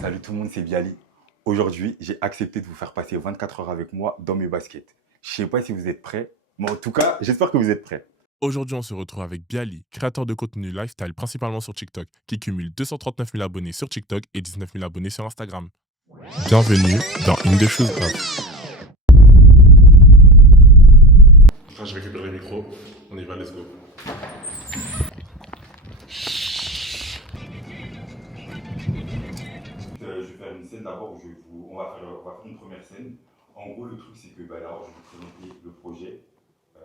Salut tout le monde, c'est Bialy. Aujourd'hui, j'ai accepté de vous faire passer 24 heures avec moi dans mes baskets. Je sais pas si vous êtes prêts, mais en tout cas, j'espère que vous êtes prêts. Aujourd'hui, on se retrouve avec Bialy, créateur de contenu lifestyle principalement sur TikTok, qui cumule 239 000 abonnés sur TikTok et 19 000 abonnés sur Instagram. Bienvenue dans In the Shoes Of. Là, je récupère les micros. On y va, let's go. Je vais faire une scène d'abord où on va faire une première scène. En gros, le truc, c'est que là, je vais vous présenter le projet. Je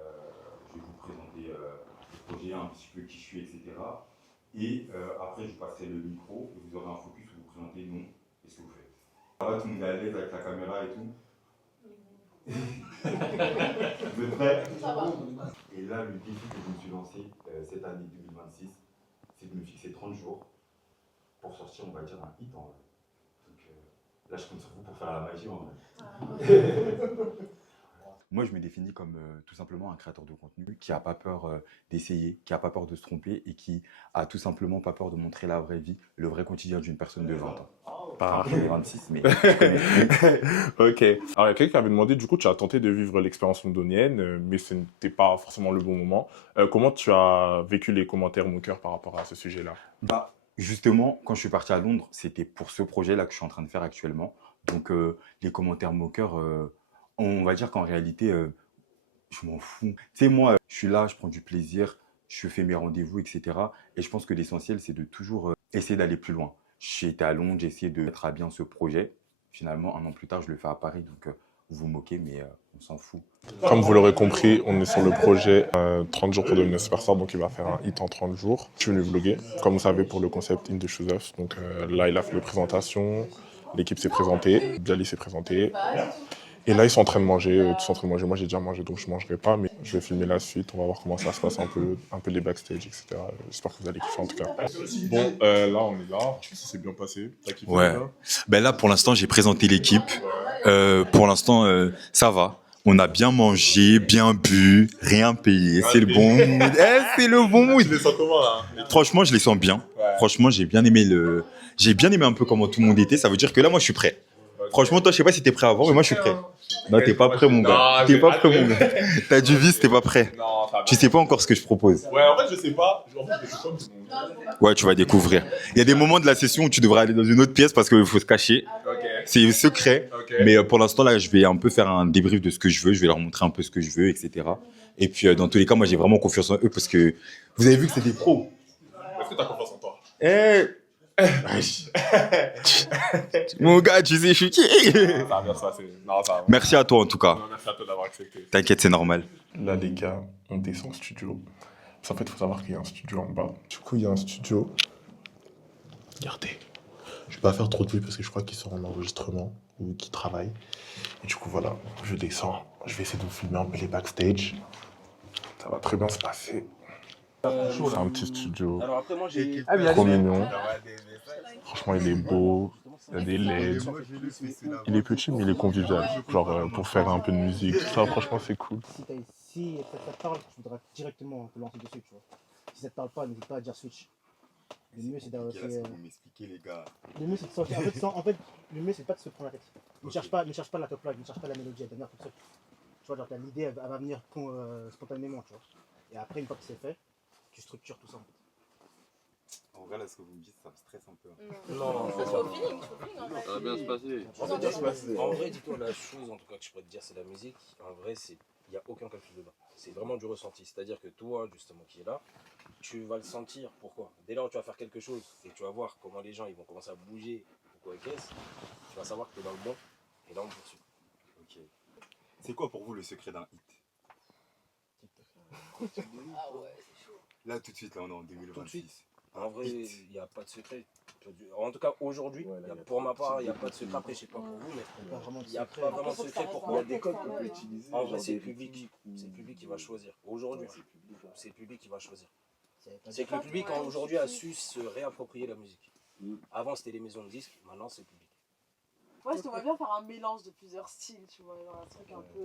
vais vous présenter le projet, un petit peu qui je suis, etc. Et après, je vous passerai le micro et vous aurez un focus où vous présentez non et ce que vous faites. Ça va, tout le monde est à l'aise avec la caméra et tout. Vous êtes prêts? Ça va. Et là, le défi que je me suis lancé cette année 2026, c'est de me fixer 30 jours pour sortir, on va dire, un hit en vrai. Donc là, je compte sur vous pour faire la magie en vrai. Moi, je me définis comme tout simplement un créateur de contenu qui n'a pas peur d'essayer, qui n'a pas peur de se tromper et qui a tout simplement pas peur de montrer la vraie vie, le vrai quotidien d'une personne de 20 ans. Enfin, j'en ai 26, mais je connais. Ok. Alors, il y a quelqu'un qui avait demandé, du coup, tu as tenté de vivre l'expérience londonienne, mais ce n'était pas forcément le bon moment. Comment tu as vécu les commentaires moqueurs par rapport à ce sujet-là? Bah, justement, quand je suis parti à Londres, c'était pour ce projet-là que je suis en train de faire actuellement. Donc, les commentaires moqueurs, on va dire qu'en réalité, je m'en fous. Tu sais, moi, je suis là, je prends du plaisir, je fais mes rendez-vous, etc. Et je pense que l'essentiel, c'est de toujours essayer d'aller plus loin. J'ai été à Londres, j'ai essayé de mettre à bien ce projet. Finalement, un an plus tard, je le fais à Paris. Donc, vous vous moquez, mais on s'en fout. Comme vous l'aurez compris, on est sur le projet 30 jours pour devenir superstar, donc il va faire un hit en 30 jours. Je suis venu vlogger, comme vous savez, pour le concept In the Shoes Of. Donc là, il a fait les présentations, l'équipe s'est présentée, Bialy s'est présenté. Et là, ils sont en train de manger, tous en train de manger. Moi, j'ai déjà mangé, donc je ne mangerai pas, mais je vais filmer la suite. On va voir comment ça se passe un peu les backstage, etc. J'espère que vous allez kiffer en tout cas. Bon, là, on est là. Ça s'est bien passé. T'as kiffé? Ouais. Ben là, pour l'instant, j'ai présenté l'équipe. Pour l'instant, ça va. On a bien mangé, bien bu, rien payé. C'est le bon mood. C'est le bon mood. Tu les sens comment là? Franchement, je les sens bien. Ouais. Franchement, j'ai bien aimé un peu comment tout le monde était. Ça veut dire que là, moi, je suis prêt. Franchement, toi, je sais pas si t'es prêt à voir, mais moi, je suis prêt. Non, t'es pas prêt, mon gars. T'es pas prêt, mon gars. T'as du vice, t'es pas prêt. Non, Tu sais pas encore ce que je propose. Ouais, en fait, je sais pas. En fait, je sais pas. Ouais, tu vas découvrir. Il y a des moments de la session où tu devrais aller dans une autre pièce parce qu'il faut se cacher. Ok. C'est secret. Ok. Mais pour l'instant, là, je vais un peu faire un débrief de ce que je veux. Je vais leur montrer un peu ce que je veux, etc. Et puis, dans tous les cas, moi, j'ai vraiment confiance en eux parce que vous avez vu que c'est des pros. Est-ce que t'as confiance en toi? Mon gars, tu sais, je suis qui? Ça va bien se passer. Non, ça va. Merci à toi, en tout cas. Non, merci à toi d'avoir accepté. T'inquiète, c'est normal. Là, les gars, on descend au studio. En fait, il faut savoir qu'il y a un studio en bas. Du coup, il y a un studio. Regardez. Je vais pas faire trop de bruit parce que je crois qu'ils sont en enregistrement ou qu'ils travaillent. Et du coup, voilà, je descends. Je vais essayer de vous filmer un peu les backstage. Ça va très bien se passer. C'est un petit studio. Alors après, moi, j'ai... Trop mignon. Franchement, il est beau. Il y a des LED. Il est petit, mais il est convivial. Genre, pour faire un peu de musique, tout ça, franchement, c'est cool. Si ça te parle, tu voudras directement te lancer dessus, tu vois. Si ça te parle pas, n'hésite pas à dire switch. Le mieux, c'est d'avoir... m'expliquer, les gars. Le mieux, c'est de sortir. En fait, le mieux, c'est pas de se prendre la tête. Ne cherche pas la top line, ne cherche pas la mélodie, elle va venir toute seule. Tu vois, genre, l'idée, elle va venir spontanément, tu vois. Et après, une fois que c'est fait, tu structures tout ça. En vrai, là, ce que vous me dites, ça me stresse un peu. Non, c'est au feeling, en fait. Ça va bien se passer. En vrai, dis-toi, la chose en tout cas que je pourrais te dire, c'est la musique. En vrai, il n'y a aucun calcul dedans. C'est vraiment du ressenti. C'est-à-dire que toi, justement, qui est là, tu vas le sentir. Pourquoi? Dès lors où tu vas faire quelque chose et que tu vas voir comment les gens ils vont commencer à bouger, pourquoi et qu'est-ce, tu vas savoir que tu es dans le bon et là on poursuit. Ok. C'est quoi pour vous le secret d'un hit? Ah ouais, c'est chaud. Là, tout de suite, là, on est en 2026. En vrai, il n'y a pas de secret. En tout cas, aujourd'hui, pour ma part, il n'y a pas de secret. Après, je sais pas pour vous, mais il n'y a pas vraiment de secret. Pourquoi? Il y a des codes qu'on peut utiliser. En vrai, c'est le public. C'est le public qui va choisir. Aujourd'hui, c'est le public qui va choisir. C'est que le public, aujourd'hui, a su se réapproprier la musique. Avant, c'était les maisons de disques. Maintenant, c'est le public. Ouais, je te vois bien faire un mélange de plusieurs styles, tu vois. Genre un truc un peu.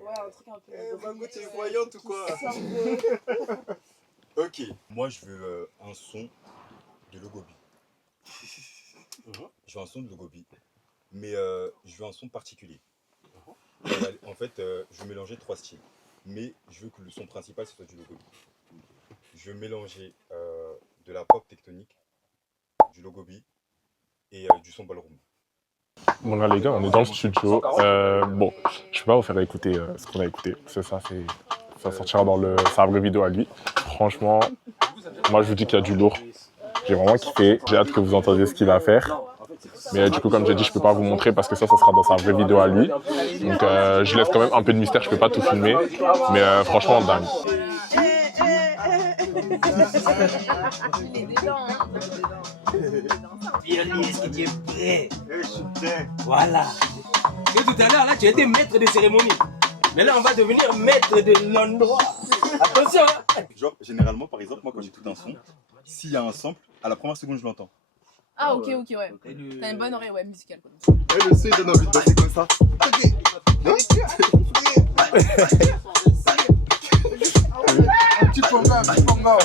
Ouais, un truc un peu. Mango, t'es voyante ou quoi? Ok. Moi, je veux un son de Logobi. je veux un son de Logobi, mais je veux un son particulier. En fait, je veux mélanger 3 styles, mais je veux que le son principal ce soit du Logobi. Je veux mélanger de la pop tectonique, du Logobi et du son ballroom. Bon là les gars, on est dans le studio. Bon, je peux pas vous faire écouter ce qu'on a écouté. C'est ça, ça sortira dans sa vraie vidéo à lui. Franchement, moi je vous dis qu'il y a du lourd. J'ai vraiment kiffé. J'ai hâte que vous entendiez ce qu'il va faire. Mais du coup, comme j'ai dit, je peux pas vous montrer parce que ça sera dans sa vraie vidéo à lui. Donc je laisse quand même un peu de mystère, je peux pas tout filmer. Mais franchement, dingue. Il est dedans, hein. Violi, est-ce que tu es prêt? Je suis prêt. Voilà. Et tout à l'heure, là, tu étais maître de cérémonie. Mais là, on va devenir maître de l'endroit. Attention, hein. Genre, généralement, par exemple, moi quand j'écoute un son, s'il y a un sample, à la première seconde je l'entends. Ah, ok, ouais. T'as une bonne oreille, ouais, musicale. Quoi. Et le son, il donne envie de danser comme ça. Un petit ponga, un petit ponga.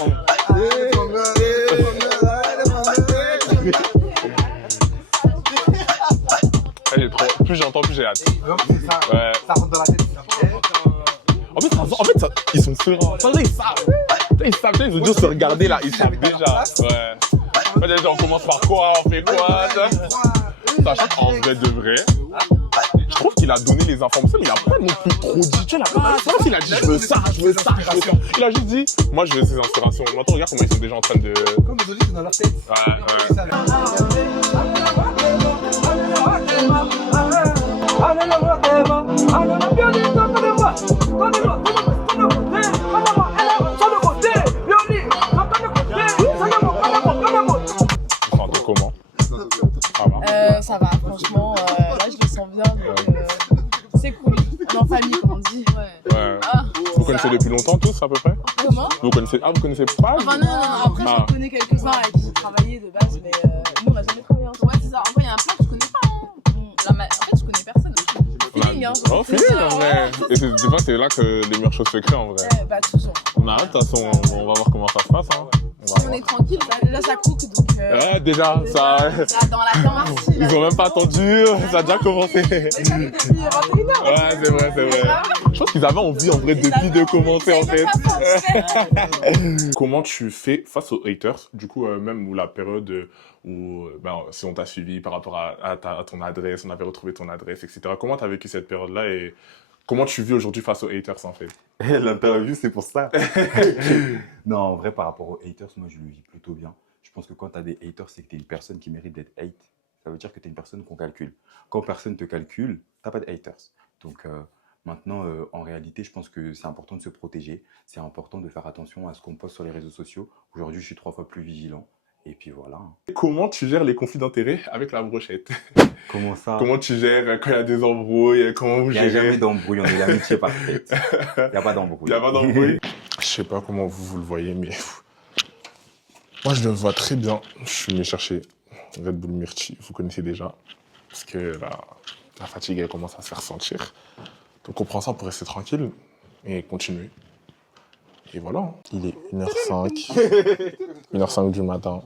Plus j'entends, plus j'ai hâte. C'est ça, Ouais. ça rentre dans la tête. En fait ils sont sereins. Ils savent. Ils ont juste se regarder là, ils savent déjà. Ouais. En fait, déjà, on commence par quoi, on fait quoi, ça. Sachant qu'en vrai de vrai, je trouve qu'il a donné les informations, mais il a pas non plus trop dit. Tu vois, c'est pas s'il a dit je veux ça. Il a juste dit, moi je veux ces inspirations. Maintenant, regarde comment ils sont déjà en train de. Comme les autres, c'est dans leur tête. Vous sentez comment? Ça va. Ça va, franchement, là je le sens bien, donc c'est cool. On est en famille, comme on dit. Ouais. Vous connaissez depuis longtemps tous à peu près? Comment? Vous connaissez pas? Enfin non, après je connais quelques-uns avec qui j'ai travaillé de base, mais nous on n'a jamais travaillé ensemble. Ouais, c'est ça, en vrai il y a un plan que je connais pas. En fait je connais personne. Feeling, hein. Oh, feeling en vrai. Et des fois c'est là que les meilleures choses se créent en vrai. Bah toujours. On a hâte, de toute façon, on va voir comment ça se passe. Hein. On est tranquille, déjà ça cook, donc Ouais, déjà, ça. dans la danse. Ils ont même pas attendu, ça a déjà commencé. Depuis 21h. Ouais, c'est vrai. Je pense qu'ils avaient envie en vrai depuis de commencer en fait. Comment tu fais face aux haters, du coup, même où la période où, si on t'a suivi par rapport à ton adresse, on avait retrouvé ton adresse, etc. Comment tu as vécu cette période-là et comment tu vis aujourd'hui face aux haters en fait? L'interview, c'est pour ça. Non, en vrai, par rapport aux haters, moi, je le vis plutôt bien. Je pense que quand tu as des haters, c'est que tu es une personne qui mérite d'être hate. Ça veut dire que tu es une personne qu'on calcule. Quand personne te calcule, tu n'as pas de haters. Donc, maintenant, en réalité, je pense que c'est important de se protéger. C'est important de faire attention à ce qu'on poste sur les réseaux sociaux. Aujourd'hui, je suis 3 fois plus vigilant. Et puis voilà. Comment tu gères les conflits d'intérêts avec la brochette? Comment ça? Comment tu gères quand il y a des embrouilles? Comment vous Il n'y a gérez? jamais d'embrouille, on est l'amitié parfaite. Il n'y a pas d'embrouille. Il n'y a pas d'embrouille. Je sais pas comment vous le voyez, mais moi je le vois très bien. Je suis venu chercher Red Bull Myrtille, vous connaissez déjà, parce que la fatigue elle commence à se faire sentir. Donc on prend ça pour rester tranquille et continuer. Et voilà, il est 1h05, 1h05 du matin.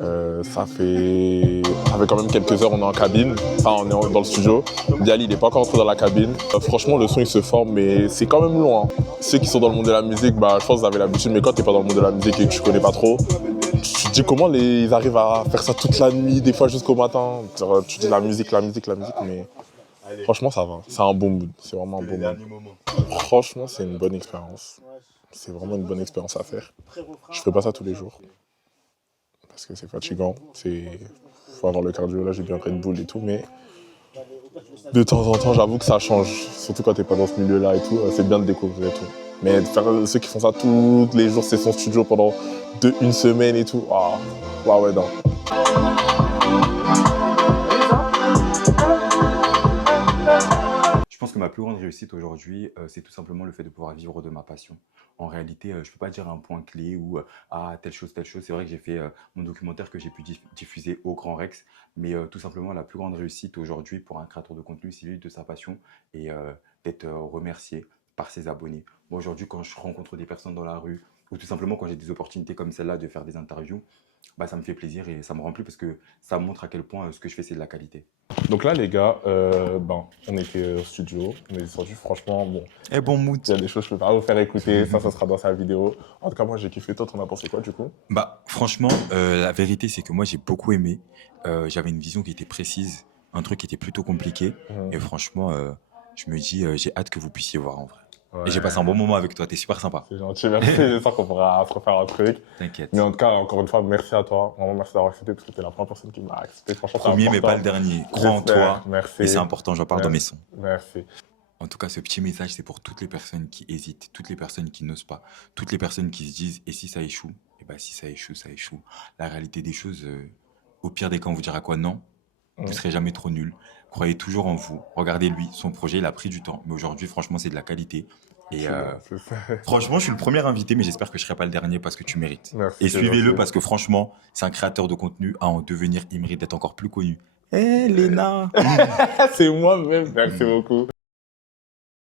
Ça fait quand même quelques heures, on est en cabine, enfin on est dans le studio. Diali il n'est pas encore entré dans la cabine. Franchement le son il se forme mais c'est quand même long. Hein. Ceux qui sont dans le monde de la musique, je pense que vous avez l'habitude, mais quand tu n'es pas dans le monde de la musique et que tu connais pas trop, tu te dis comment ils arrivent à faire ça toute la nuit, des fois jusqu'au matin. Tu dis la musique, mais franchement ça va. C'est un bon mood, c'est vraiment un bon mood. Franchement c'est une bonne expérience. C'est vraiment une bonne expérience à faire. Je ferai pas ça tous les jours. Parce que c'est fatigant, faut avoir le cardio, là j'ai bien Red Bull et tout, mais de temps en temps j'avoue que ça change, surtout quand t'es pas dans ce milieu-là et tout, c'est bien de découvrir et tout. Mais de faire ceux qui font ça tous les jours, c'est son studio pendant une semaine et tout, ouais non. Je pense que ma plus grande réussite aujourd'hui, c'est tout simplement le fait de pouvoir vivre de ma passion. En réalité, je ne peux pas dire un point clé ou telle chose. C'est vrai que j'ai fait mon documentaire que j'ai pu diffuser au Grand Rex, mais tout simplement la plus grande réussite aujourd'hui pour un créateur de contenu, c'est vivre de sa passion et d'être remercié par ses abonnés. Moi aujourd'hui, quand je rencontre des personnes dans la rue ou tout simplement quand j'ai des opportunités comme celle-là de faire des interviews, bah, ça me fait plaisir et ça me remplit parce que ça montre à quel point ce que je fais, c'est de la qualité. Donc là, les gars, on était au studio, on est descendu, franchement, bon, Eh bon mood. il y a des choses que je peux pas vous faire écouter, ça sera dans sa vidéo. En tout cas, moi, j'ai kiffé. Toi, t'en as pensé quoi, du coup? Bah, franchement, la vérité, c'est que moi, j'ai beaucoup aimé. J'avais une vision qui était précise, un truc qui était plutôt compliqué. Et franchement, je me dis, j'ai hâte que vous puissiez voir en vrai. Et j'ai passé un bon moment avec toi, t'es super sympa. C'est gentil, merci. J'espère qu'on pourra se refaire un truc. T'inquiète. Mais en tout cas, encore une fois, merci à toi. Vraiment, merci d'avoir accepté parce que t'es la première personne qui m'a accepté. Franchement, c'est Premier, mais important. pas le dernier. Crois en J'espère. toi. Merci. Et c'est important, j'en parle dans mes sons. Merci. En tout cas, ce petit message, c'est pour toutes les personnes qui hésitent, toutes les personnes qui n'osent pas, toutes les personnes qui se disent « et si ça échoue ?» Et bien, si ça échoue, ça échoue. La réalité des choses, au pire des cas, on vous dira quoi? Non, vous ne serez jamais trop nul. Croyez toujours en vous. Regardez lui, son projet, il a pris du temps. Mais aujourd'hui, franchement, c'est de la qualité. Et C'est ça. franchement, je suis le premier invité, mais j'espère que je ne serai pas le dernier parce que tu mérites. Merci, Et c'est suivez-le gentil. parce que franchement, c'est un créateur de contenu à en devenir. Il mérite d'être encore plus connu. Eh, Léna! C'est moi-même. Merci beaucoup.